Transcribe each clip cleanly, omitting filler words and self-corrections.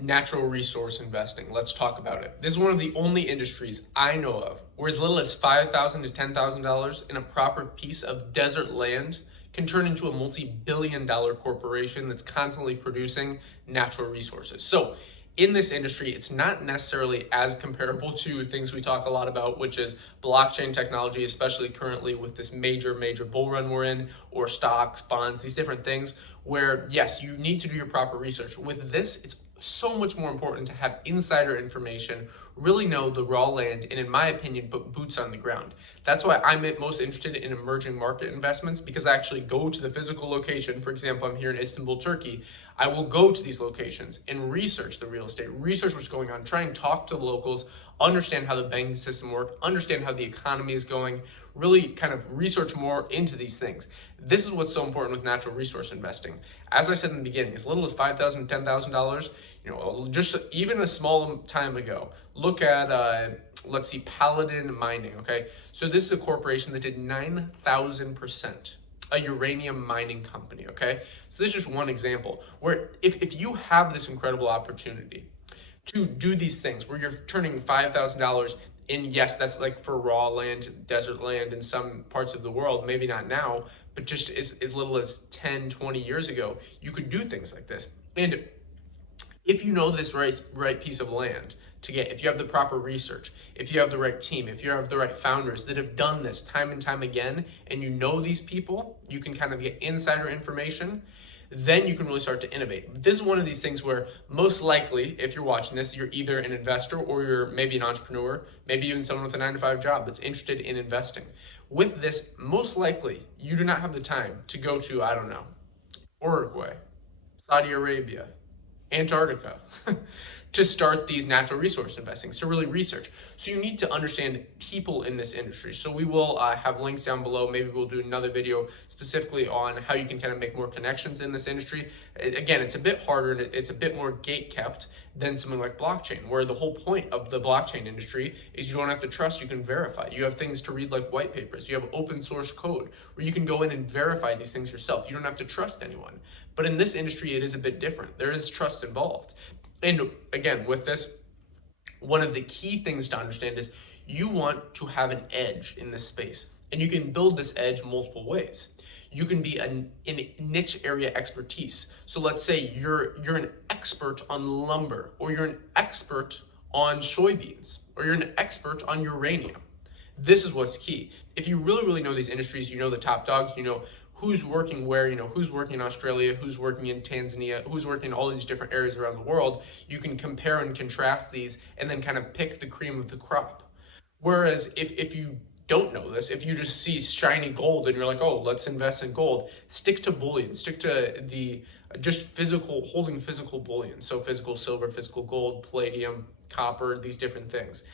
Natural resource investing. Let's talk about it. This is one of the only industries I know of where as little as $5,000 to $10,000 in a proper piece of desert land can turn into a multi-billion-dollar corporation that's constantly producing natural resources. So in this industry, it's not necessarily as comparable to things we talk a lot about, which is blockchain technology, especially currently with this major bull run we're in, or stocks, bonds, these different things where, yes, you need to do your proper research. With this, it's so much more important to have insider information, really know the raw land, and in my opinion, put boots on the ground. That's why I'm most interested in emerging market investments, because I actually go to the physical location. For example, I'm here in Istanbul, Turkey. I will go to these locations and research the real estate, research what's going on, try and talk to the locals, understand how the banking system works, understand how the economy is going, really kind of research more into these things. This is what's so important with natural resource investing. As I said in the beginning, as little as $5,000, $10,000, just even a small time ago, look at, let's see, Paladin Mining, okay? So this is a corporation that did 9,000%. A uranium mining company, okay? So this is just one example where if you have this incredible opportunity to do these things where you're turning $5,000 in, yes, that's like for raw land, desert land in some parts of the world, maybe not now, but just as little as 10, 20 years ago, you could do things like this. And if you know this right piece of land to get, if you have the proper research, if you have the right team, if you have the right founders that have done this time and time again, and you know these people, you can kind of get insider information, then you can really start to innovate. This is one of these things where most likely, if you're watching this, you're either an investor or you're maybe an entrepreneur, maybe even someone with a 9-to-5 job that's interested in investing. With this, most likely, you do not have the time to go to, I don't know, Uruguay, Saudi Arabia, Antarctica, to start these natural resource investing, to really research. So you need to understand people in this industry. So we will have links down below. Maybe we'll do another video specifically on how you can kind of make more connections in this industry. Again, it's a bit harder and it's a bit more gate kept than something like blockchain, where the whole point of the blockchain industry is you don't have to trust, you can verify. You have things to read like white papers. You have open source code where you can go in and verify these things yourself. You don't have to trust anyone. But in this industry, it is a bit different. There is trust involved. And again, with this, one of the key things to understand is you want to have an edge in this space. And you can build this edge multiple ways. You can be in niche area expertise. So let's say you're an expert on lumber, or you're an expert on soybeans, or you're an expert on uranium. This is what's key. If you really know these industries, you know the top dogs, you know who's working where, you know who's working in Australia, who's working in Tanzania, who's working in all these different areas around the world. You can compare and contrast these and then kind of pick the cream of the crop. Whereas if you don't know this, if you just see shiny gold and you're like, oh, let's invest in gold, stick to bullion, stick to the just holding physical bullion. So physical silver, physical gold, palladium, copper, these different things.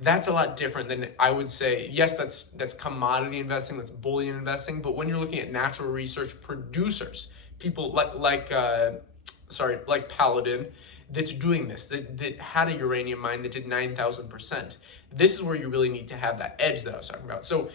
That's a lot different than, I would say, yes, that's commodity investing, that's bullion investing, but when you're looking at natural resource producers, people like Paladin, that's doing this, that had a uranium mine that did 9,000%. This is where you really need to have that edge that I was talking about. So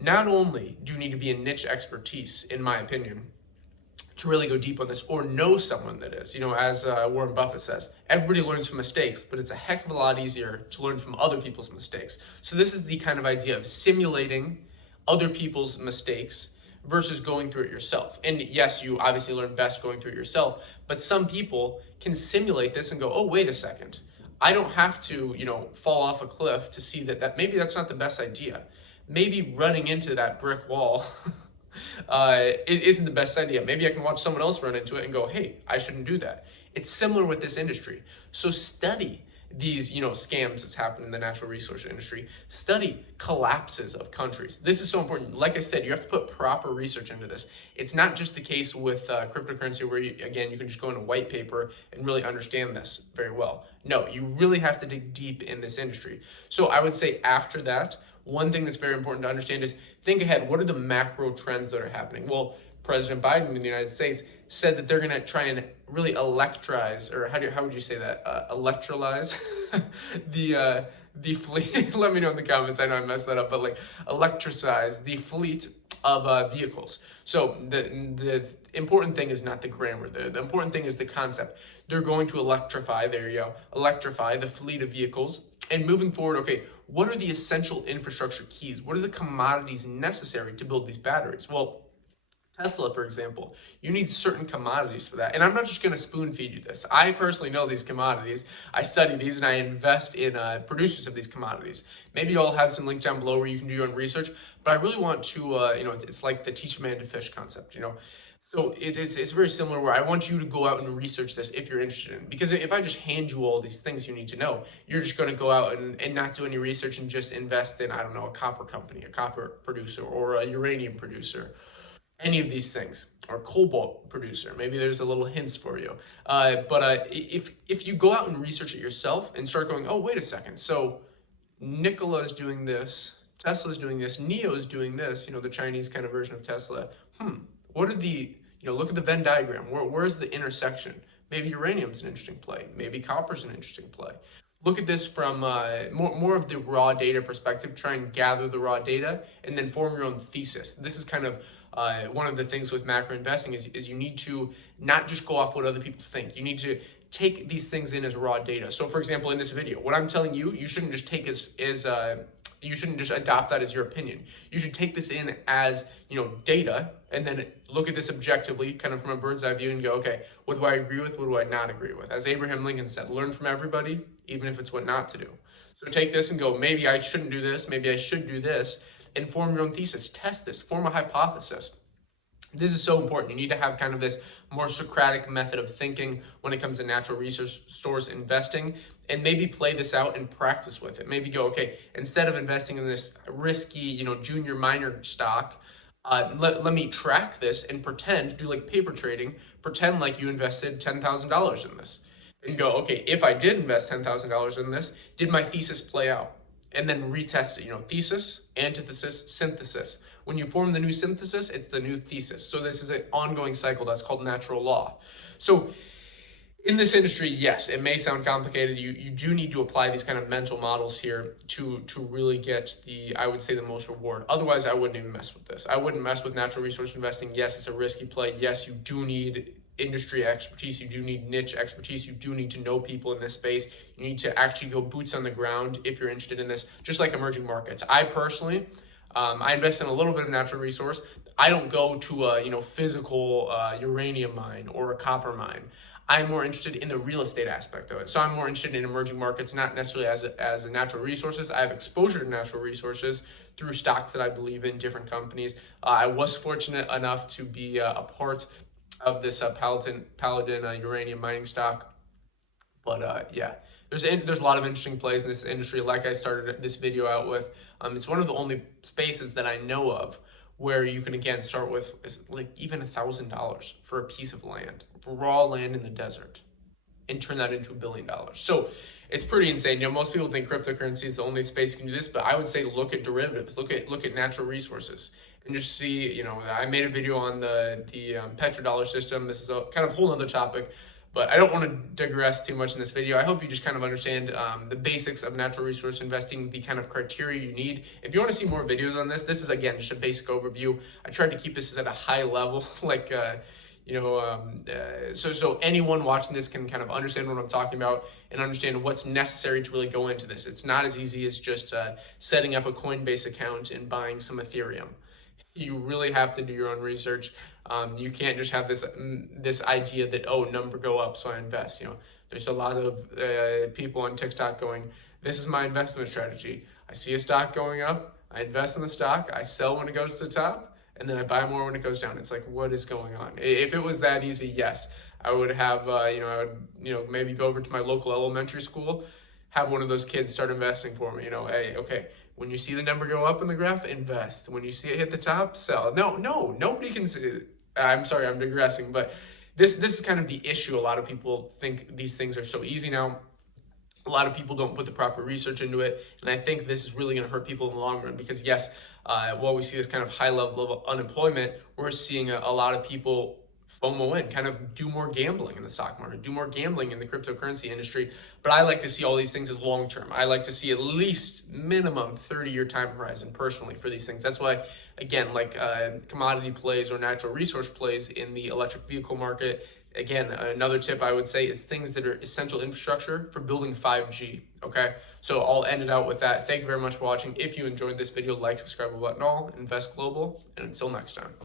not only do you need to be a niche expertise, in my opinion, to really go deep on this, or know someone that is, as Warren Buffett says, everybody learns from mistakes, but it's a heck of a lot easier to learn from other people's mistakes. So this is the kind of idea of simulating other people's mistakes versus going through it yourself. And yes, you obviously learn best going through it yourself, but some people can simulate this and go, oh, wait a second, I don't have to, fall off a cliff to see that maybe that's not the best idea. Maybe running into that brick wall it isn't the best idea. Maybe I can watch someone else run into it and go, hey, I shouldn't do that. It's similar with this industry. So study these, scams that's happened in the natural resource industry. Study collapses of countries. This is so important. Like I said, you have to put proper research into this. It's not just the case with cryptocurrency where, you can just go in a white paper and really understand this very well. No, you really have to dig deep in this industry. So I would say after that, one thing that's very important to understand is think ahead. What are the macro trends that are happening? Well, President Biden in the United States said that they're going to try and really electrize, or how would you say that? Electrolyze the fleet. Let me know in the comments. I know I messed that up, but like electricize the fleet of vehicles. So the important thing is not the grammar there. The important thing is the concept. they're going to electrify, there you go, electrify the fleet of vehicles. And moving forward, okay, what are the essential infrastructure keys? What are the commodities necessary to build these batteries? Well, Tesla, for example, you need certain commodities for that. And I'm not just going to spoon feed you this. I personally know these commodities. I study these and I invest in producers of these commodities. Maybe I'll have some links down below where you can do your own research. But I really want to, it's like the teach a man to fish concept, So it's very similar where I want you to go out and research this if you're interested in. Because if I just hand you all these things you need to know, you're just going to go out and not do any research and just invest in, I don't know, a copper company, a copper producer, or a uranium producer. Any of these things, or cobalt producer. Maybe there's a little hints for you. But if you go out and research it yourself and start going, oh, wait a second. So Nikola's doing this, Tesla's doing this, NIO's doing this, the Chinese kind of version of Tesla. What are the, look at the Venn diagram. Where's the intersection? Maybe uranium's an interesting play. Maybe copper's an interesting play. Look at this from more of the raw data perspective. Try and gather the raw data and then form your own thesis. This is kind of one of the things with macro investing is you need to not just go off what other people think. You need to take these things in as raw data. So for example, in this video, what I'm telling you, you shouldn't just take you shouldn't just adopt that as your opinion. You should take this in as, data, and then look at this objectively, kind of from a bird's eye view, and go, okay, what do I agree with? What do I not agree with? As Abraham Lincoln said, learn from everybody, even if it's what not to do. So take this and go, maybe I shouldn't do this, maybe I should do this, and form your own thesis. Test this, form a hypothesis. This is so important. You need to have kind of this more Socratic method of thinking when it comes to natural resource investing, and maybe play this out and practice with it. Maybe go, okay, instead of investing in this risky, junior minor stock, let me track this and pretend, do like paper trading, pretend like you invested $10,000 in this. And go, okay, if I did invest $10,000 in this, did my thesis play out? And then retest it, thesis, antithesis, synthesis. When you form the new synthesis, it's the new thesis. So this is an ongoing cycle that's called natural law. So in this industry, yes, it may sound complicated. You do need to apply these kind of mental models here to really get I would say, the most reward. Otherwise, I wouldn't even mess with this. I wouldn't mess with natural resource investing. Yes, it's a risky play. Yes, you do need industry expertise. You do need niche expertise. You do need to know people in this space. You need to actually go boots on the ground if you're interested in this, just like emerging markets. I personally, I invest in a little bit of natural resource. I don't go to a physical uranium mine or a copper mine. I'm more interested in the real estate aspect of it. So I'm more interested in emerging markets, not necessarily as a natural resources. I have exposure to natural resources through stocks that I believe in, different companies. I was fortunate enough to be a part of this Paladin uranium mining stock. But yeah, there's a lot of interesting plays in this industry. Like I started this video out with, it's one of the only spaces that I know of where you can again start with like even $1,000 for a piece of land, raw land in the desert, and turn that into $1 billion. So it's pretty insane. Most people think cryptocurrency is the only space you can do this, but I would say look at derivatives, look at natural resources, and just see. I made a video on the petrodollar system. This is a kind of whole other topic, but I don't want to digress too much in this video. I hope you just kind of understand the basics of natural resource investing, the kind of criteria you need. If you want to see more videos on this, this is again just a basic overview. I tried to keep this at a high level, like so anyone watching this can kind of understand what I'm talking about and understand what's necessary to really go into this. It's not as easy as just setting up a Coinbase account and buying some Ethereum. You really have to do your own research. You can't just have this idea that, oh, number go up, so I invest. There's a lot of people on TikTok going, this is my investment strategy. I see a stock going up, I invest in the stock, I sell when it goes to the top, and then I buy more when it goes down. It's like, what is going on? If it was that easy, yes, I would have, I would, maybe go over to my local elementary school, have one of those kids start investing for me. Hey, okay, when you see the number go up in the graph, invest. When you see it hit the top, sell. No, nobody can see it. I'm sorry, I'm digressing, but this is kind of the issue. A lot of people think these things are so easy now. A lot of people don't put the proper research into it, and I think this is really going to hurt people in the long run because, yes, while we see this kind of high level of unemployment, we're seeing a lot of people FOMO in, kind of do more gambling in the stock market, do more gambling in the cryptocurrency industry. But I like to see all these things as long-term. I like to see at least minimum 30-year time horizon personally for these things. That's why, again, like commodity plays or natural resource plays in the electric vehicle market, again, another tip I would say is things that are essential infrastructure for building 5G. Okay, so I'll end it out with that. Thank you very much for watching. If you enjoyed this video, like, subscribe, button all, invest global, and until next time.